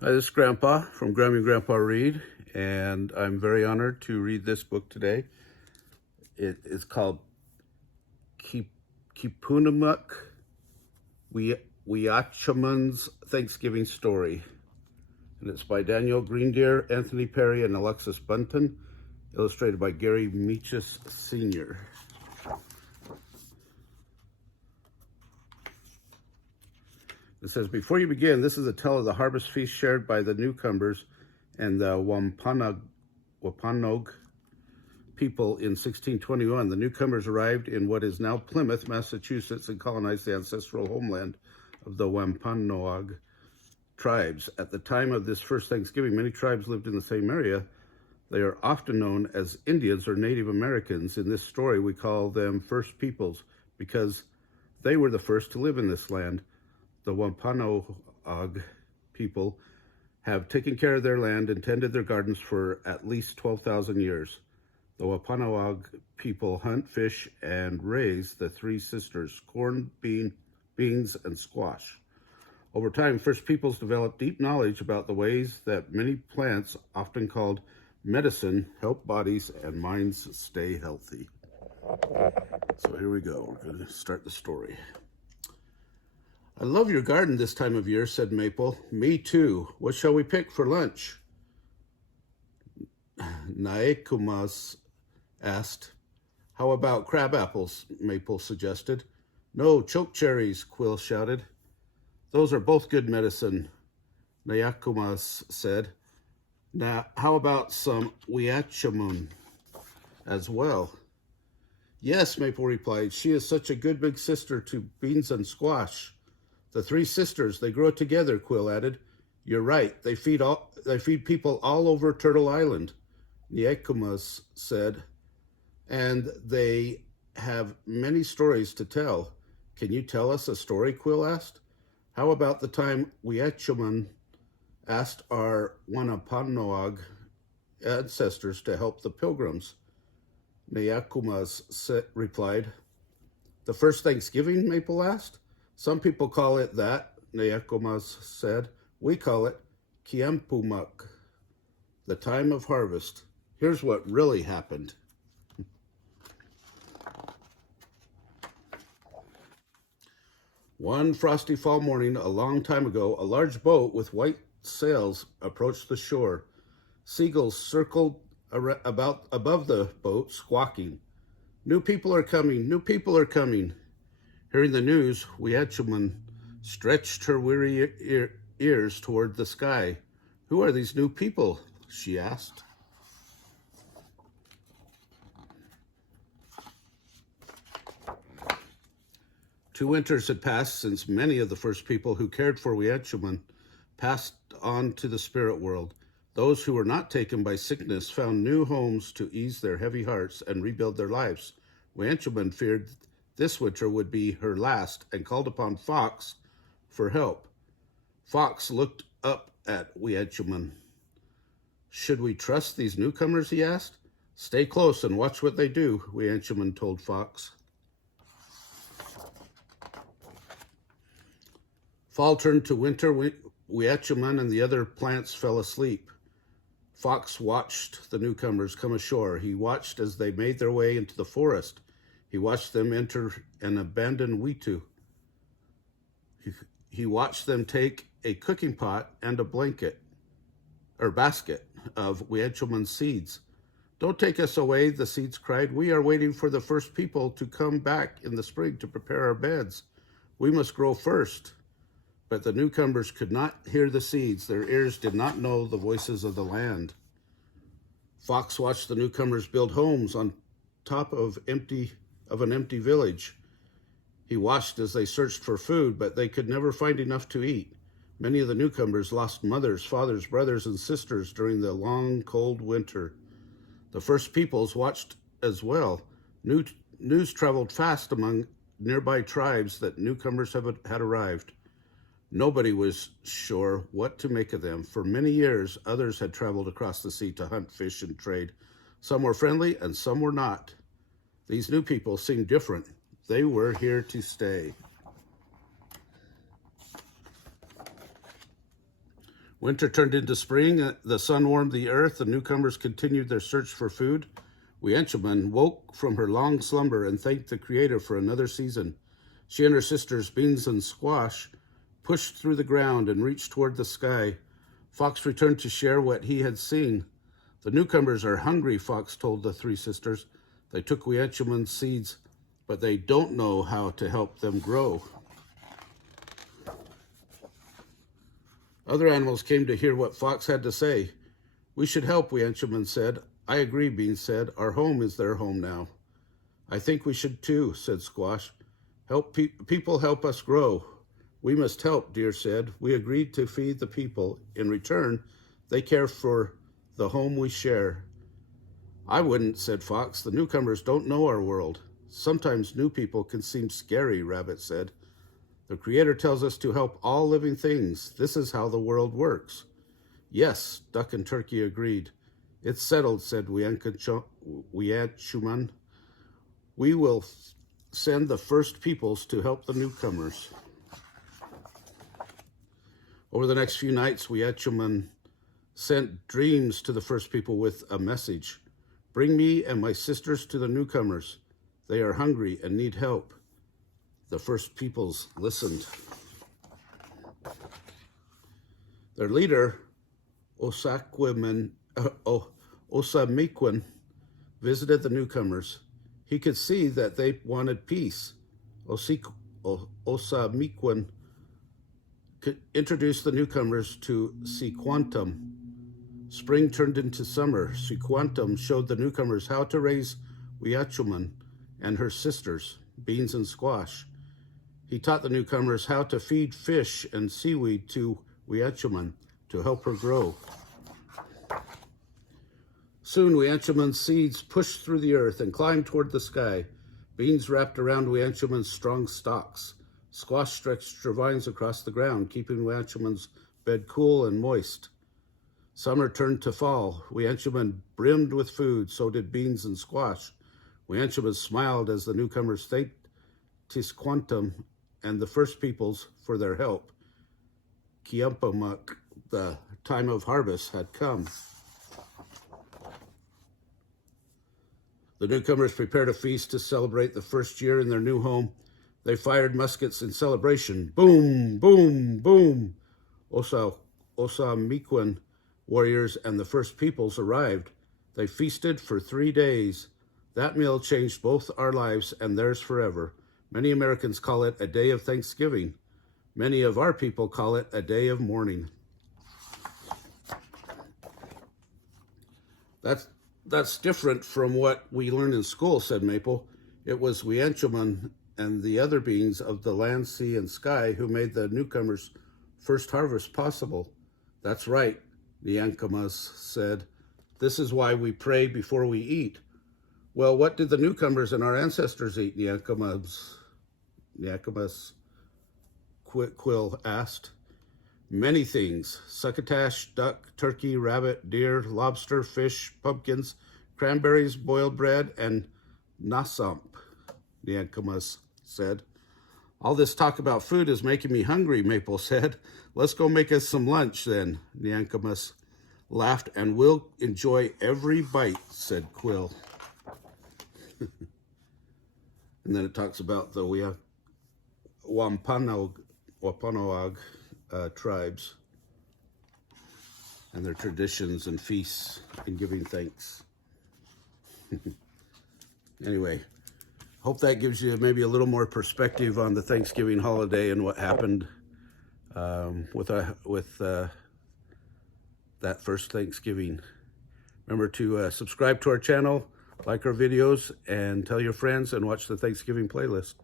Hi, this is Grandpa from Grammy and Grandpa Read, and I'm very honored to read this book today. It is called Keepunumuk, Weeachumun's Thanksgiving Story, and it's by Daniel Greendeer, Anthony Perry, and Alexis Bunsen, illustrated by Gary Meeches Sr. It says, before you begin, this is a tale of the harvest feast shared by the newcomers and the Wampanoag people in 1621. The newcomers arrived in what is now Plymouth, Massachusetts, and colonized the ancestral homeland of the Wampanoag tribes. At the time of this first Thanksgiving, many tribes lived in the same area. They are often known as Indians or Native Americans. In this story, we call them First Peoples because they were the first to live in this land. The Wampanoag people have taken care of their land and tended their gardens for at least 12,000 years. The Wampanoag people hunt, fish, and raise the three sisters, corn, beans, and squash. Over time, First Peoples developed deep knowledge about the ways that many plants, often called medicine, help bodies and minds stay healthy. So here we go. We're going to start the story. I love your garden this time of year, said Maple. Me too. What shall we pick for lunch? Newcomers asked. How about crab apples? Maple suggested. No, chokecherries, Quill shouted. Those are both good medicine, Newcomers said. Now, how about some Weeachumun as well? Yes, Maple replied. She is such a good big sister to beans and squash. The three sisters, they grow together, Quill added. You're right, they feed people all over Turtle Island, Newcomers said. And they have many stories to tell. Can you tell us a story, Quill asked. How about the time Weeachumun asked our Wampanoag ancestors to help the pilgrims? Newcomers replied. The first Thanksgiving, Maple asked. Some people call it that, Newcomers said. We call it Keepunumuk, the time of harvest. Here's what really happened. One frosty fall morning, a long time ago, a large boat with white sails approached the shore. Seagulls circled above the boat, squawking. New people are coming, new people are coming. Hearing the news, Weeachumun stretched her weary ears toward the sky. Who are these new people? She asked. Two winters had passed since many of the first people who cared for Weeachumun passed on to the spirit world. Those who were not taken by sickness found new homes to ease their heavy hearts and rebuild their lives. Weeachumun feared this winter would be her last and called upon Fox for help. Fox looked up at Weeachumun. Should we trust these newcomers, he asked. Stay close and watch what they do, Weeachumun told Fox. Fall turned to winter. Weeachumun and the other plants fell asleep. Fox watched the newcomers come ashore. He watched as they made their way into the forest. He watched them enter an abandoned weetu. He watched them take a cooking pot and a basket of Weeachumun's seeds. Don't take us away, the seeds cried. We are waiting for the first people to come back in the spring to prepare our beds. We must grow first. But the newcomers could not hear the seeds. Their ears did not know the voices of the land. Fox watched the newcomers build homes on top of an empty village. He watched as they searched for food, but they could never find enough to eat. Many of the newcomers lost mothers, fathers, brothers, and sisters during the long, cold winter. The first peoples watched as well. News traveled fast among nearby tribes that newcomers had arrived. Nobody was sure what to make of them. For many years, others had traveled across the sea to hunt, fish, and trade. Some were friendly and some were not. These new people seemed different. They were here to stay. Winter turned into spring. The sun warmed the earth. The newcomers continued their search for food. Weeachumun woke from her long slumber and thanked the Creator for another season. She and her sisters, Beans and Squash, pushed through the ground and reached toward the sky. Fox returned to share what he had seen. The newcomers are hungry, Fox told the three sisters. They took Weeachumun's seeds, but they don't know how to help them grow. Other animals came to hear what Fox had to say. We should help, Weeachumun said. I agree, Beans said. Our home is their home now. I think we should too, said Squash. People help us grow. We must help, Deer said. We agreed to feed the people. In return, they care for the home we share. I wouldn't, said Fox. The newcomers don't know our world. Sometimes new people can seem scary, Rabbit said. The Creator tells us to help all living things. This is how the world works. Yes, Duck and Turkey agreed. It's settled, said Weeachumun. We will send the first peoples to help the newcomers. Over the next few nights, Weeachumun sent dreams to the first people with a message. Bring me and my sisters to the newcomers. They are hungry and need help. The first peoples listened. Their leader, Osamequin, visited the newcomers. He could see that they wanted peace. Osamequin introduced the newcomers to Sequantum. Spring turned into summer. Sequantum showed the newcomers how to raise Weeachumun and her sisters, Beans and Squash. He taught the newcomers how to feed fish and seaweed to Weeachumun to help her grow. Soon Weeachumun's seeds pushed through the earth and climbed toward the sky. Beans wrapped around Weeachumun's strong stalks. Squash stretched her vines across the ground, keeping Weeachumun's bed cool and moist. Summer turned to fall. Weeachumun brimmed with food, so did Beans and Squash. Weeachumun smiled as the newcomers thanked Tisquantum and the first peoples for their help. Keepunumuk, the time of harvest, had come. The newcomers prepared a feast to celebrate the first year in their new home. They fired muskets in celebration. Boom, boom, boom. Osamequin warriors and the first peoples arrived. They feasted for 3 days. That meal changed both our lives and theirs forever. Many Americans call it a day of Thanksgiving. Many of our people call it a day of mourning. That's different from what we learned in school, said Maple. It was Weeachumun and the other beings of the land, sea, and sky who made the newcomers' first harvest possible. That's right, newcomers said. This is why we pray before we eat. Well, what did the newcomers and our ancestors eat, newcomers? Quill asked. Many things. Succotash, duck, turkey, rabbit, deer, lobster, fish, pumpkins, cranberries, boiled bread, and nasump, newcomers said. All this talk about food is making me hungry, Maple said. Let's go make us some lunch then, newcomers laughed. And we'll enjoy every bite, said Quill. And then it talks about the Wampanoag tribes and their traditions and feasts and giving thanks. Anyway, hope that gives you maybe a little more perspective on the Thanksgiving holiday and what happened with that first Thanksgiving. Remember to subscribe to our channel, like our videos, and tell your friends, and watch the Thanksgiving playlist.